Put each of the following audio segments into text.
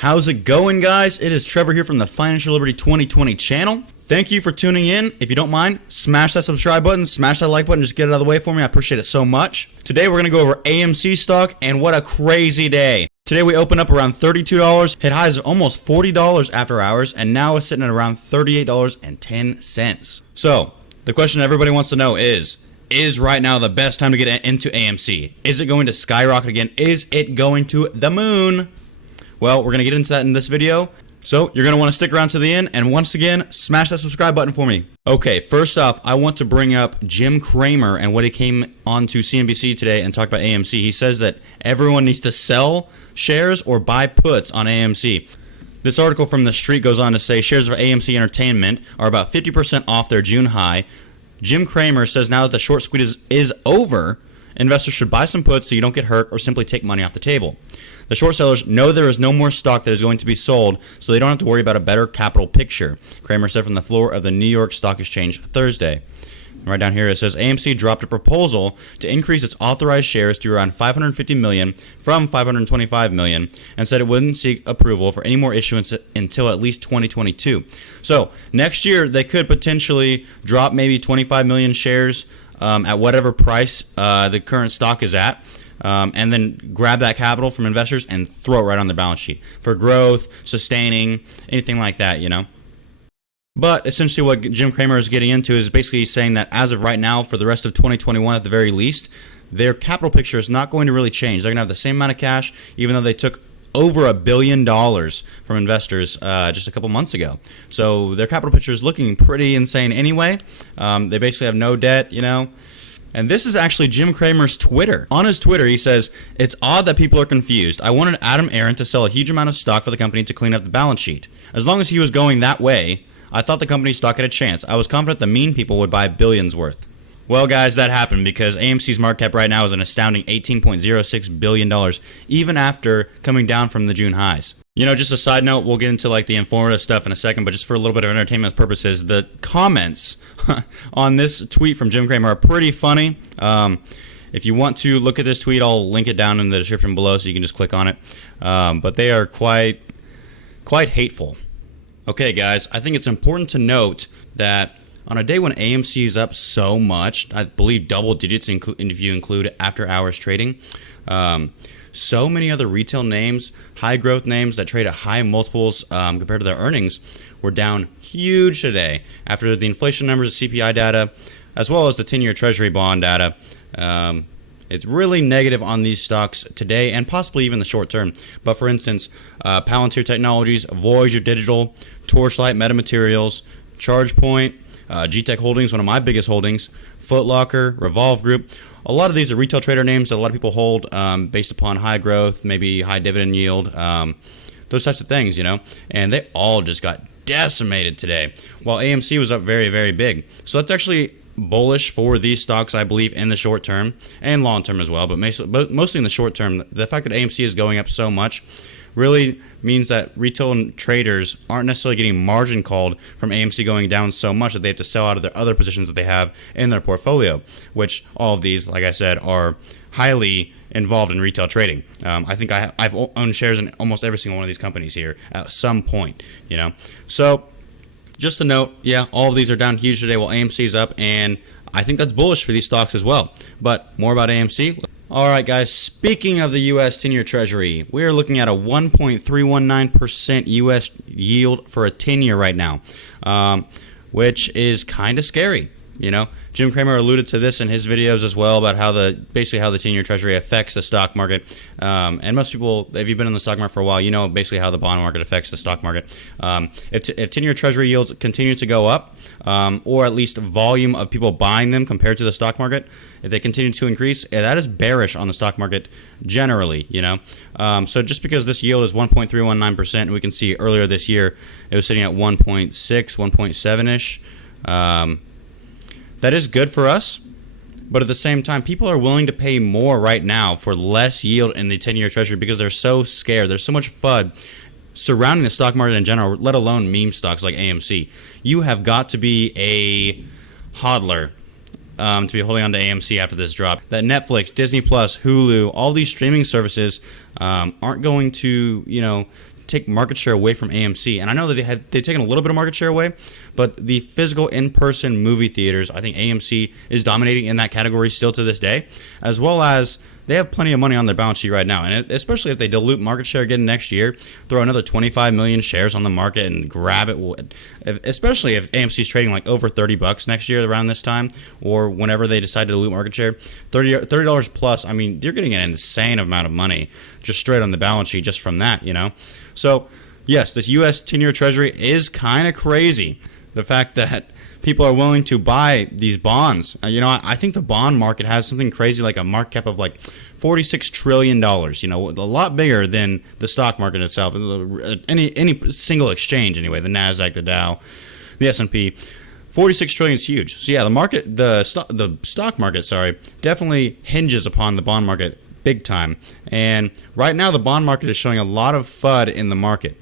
How's it going, guys? It is Trevor here from the Financial Liberty 2020 channel. Thank you for tuning in. If you don't mind, smash that subscribe button, smash that like button, just get it out of the way for me. I appreciate it so much. Today we're going to go over AMC stock, and what a crazy day. Today we opened up around $32, hit highs of almost $40 after hours, and now it's sitting at around $38.10. So, the question everybody wants to know is right now the best time to get into AMC? Is it going to skyrocket again? Is it going to the moon? Well, we're going to get into that in this video. So, you're going to want to stick around to the end, and once again, smash that subscribe button for me. Okay, first off, I want to bring up Jim Cramer and what he came on to CNBC today and talked about AMC. He says that everyone needs to sell shares or buy puts on AMC. This article from The Street goes on to say shares of AMC Entertainment are about 50% off their June high. Jim Cramer says now that the short squeeze is over, investors should buy some puts so you don't get hurt or simply take money off the table. The short sellers know there is no more stock that is going to be sold, so they don't have to worry about a better capital picture, Cramer said from the floor of the New York Stock Exchange Thursday. Right down here it says AMC dropped a proposal to increase its authorized shares to around 550 million from 525 million and said it wouldn't seek approval for any more issuance until at least 2022. So next year they could potentially drop maybe 25 million shares at whatever price the current stock is at. And then grab that capital from investors and throw it right on their balance sheet for growth, sustaining, anything like that, you know. But essentially what Jim Cramer is getting into is basically saying that as of right now, for the rest of 2021 at the very least, their capital picture is not going to really change. They're going to have the same amount of cash, even though they took over $1 billion from investors just a couple months ago. So their capital picture is looking pretty insane anyway. They basically have no debt, you know. And this is actually Jim Cramer's Twitter. On his Twitter, he says, "It's odd that people are confused. I wanted Adam Aron to sell a huge amount of stock for the company to clean up the balance sheet. As long as he was going that way, I thought the company's stock had a chance. I was confident the mean people would buy billions worth." Well, guys, that happened because AMC's market cap right now is an astounding $18.06 billion, even after coming down from the June highs. You know, just a side note, we'll get into like the informative stuff in a second, but just for a little bit of entertainment purposes, the comments on this tweet from Jim Cramer are pretty funny. If you want to look at this tweet, I'll link it down in the description below so you can just click on it. But they are quite hateful. Okay, guys, I think it's important to note that on a day when AMC is up so much, I believe double digits if you include after hours trading, so many other retail names, high growth names that trade at high multiples compared to their earnings were down huge today after the inflation numbers, CPI data, as well as the 10-year Treasury bond data. It's really negative on these stocks today and possibly even the short term. But for instance, Palantir Technologies, Voyager Digital, Torchlight Metamaterials, ChargePoint, GTech Holdings, one of my biggest holdings, Foot Locker, Revolve Group. A lot of these are retail trader names that a lot of people hold based upon high growth, maybe high dividend yield, those types of things, you know. And they all just got decimated today, while AMC was up very, very big. So that's actually bullish for these stocks, I believe, in the short term and long term as well, but mostly in the short term. The fact that AMC is going up so much really means that retail traders aren't necessarily getting margin called from AMC going down so much that they have to sell out of their other positions that they have in their portfolio, which all of these, like I said, are highly involved in retail trading. I think I've owned shares in almost every single one of these companies here at some point, you know. So just a note, yeah, all of these are down huge today while AMC is up, and I think that's bullish for these stocks as well. But more about AMC. All right, guys, speaking of the U.S. 10-year Treasury, we are looking at a 1.319% U.S. yield for a 10-year right now, which is kind of scary. You know, Jim Cramer alluded to this in his videos as well about how basically how the 10-year Treasury affects the stock market. And most people, if you've been in the stock market for a while, you know basically how the bond market affects the stock market. If 10-year Treasury yields continue to go up, or at least volume of people buying them compared to the stock market, if they continue to increase, that is bearish on the stock market generally, you know. So just because this yield is 1.319%, we can see earlier this year it was sitting at 1.6, 1.7-ish. That is good for us, but at the same time, people are willing to pay more right now for less yield in the 10-year Treasury because they're so scared. There's so much FUD surrounding the stock market in general, let alone meme stocks like AMC. You have got to be a hodler to be holding on to AMC after this drop. That Netflix, Disney Plus, Hulu, all these streaming services aren't going to, you know, take market share away from AMC. And I know that they've taken a little bit of market share away, but the physical in-person movie theaters, I think AMC is dominating in that category still to this day, as well as they have plenty of money on their balance sheet right now. And especially if they dilute market share again next year, throw another 25 million shares on the market and grab it, especially if AMC is trading like over $30 next year around this time, or whenever they decide to dilute market share, $30 plus. I mean, you're getting an insane amount of money just straight on the balance sheet just from that, you know? So yes, this U.S. 10-year Treasury is kind of crazy. The fact that people are willing to buy these bonds. You know, I think the bond market has something crazy like a market cap of like $46 trillion, you know, a lot bigger than the stock market itself, any single exchange anyway, the NASDAQ, the Dow, the S&P. 46 trillion is huge. So yeah, the stock market, definitely hinges upon the bond market big time. And right now the bond market is showing a lot of FUD in the market.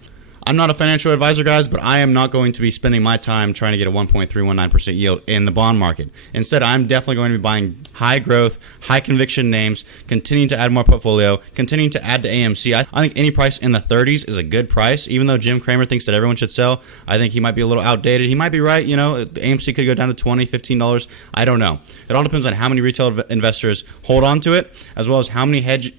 I'm not a financial advisor, guys, but I am not going to be spending my time trying to get a 1.319% yield in the bond market. Instead, I'm definitely going to be buying high growth, high conviction names, continuing to add more portfolio, continuing to add to AMC. I think any price in the 30s is a good price. Even though Jim Cramer thinks that everyone should sell, I think he might be a little outdated. He might be right. You know, AMC could go down to $20, $15. I don't know. It all depends on how many retail investors hold on to it, as well as how many hedges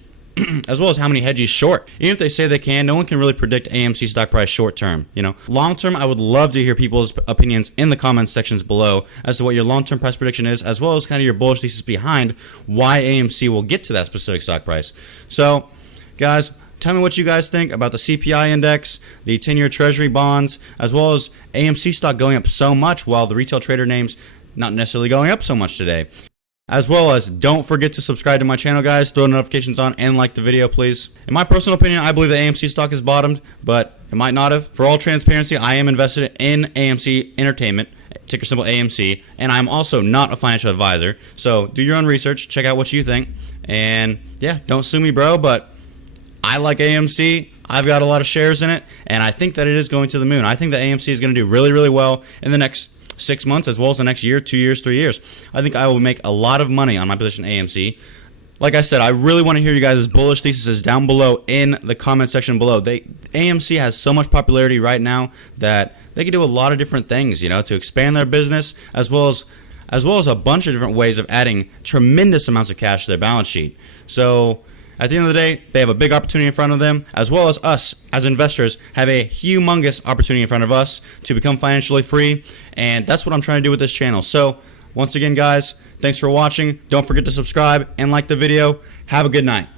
short. Even if they say they can, no one can really predict AMC stock price short term. You know, long term, I would love to hear people's opinions in the comments sections below as to what your long term price prediction is, as well as kind of your bullish thesis behind why AMC will get to that specific stock price. So, guys, tell me what you guys think about the CPI index, the 10-year Treasury bonds, as well as AMC stock going up so much while the retail trader names not necessarily going up so much today. As well as, don't forget to subscribe to my channel, guys. Throw notifications on and like the video, please. In my personal opinion, I believe that AMC stock has bottomed, but it might not have. For all transparency, I am invested in AMC Entertainment, ticker symbol AMC, and I'm also not a financial advisor. So do your own research, check out what you think, and yeah, don't sue me, bro, but I like AMC. I've got a lot of shares in it, and I think that it is going to the moon. I think that AMC is going to do really, really well in the next 6 months, as well as the next year, 2 years, 3 years. I think I will make a lot of money on my position in AMC. Like I said, I really want to hear you guys' bullish theses down below in the comment section below. AMC has so much popularity right now that they can do a lot of different things, you know, to expand their business, as well as a bunch of different ways of adding tremendous amounts of cash to their balance sheet. So at the end of the day, they have a big opportunity in front of them, as well as us as investors have a humongous opportunity in front of us to become financially free, and that's what I'm trying to do with this channel. So once again, guys, thanks for watching. Don't forget to subscribe and like the video. Have a good night.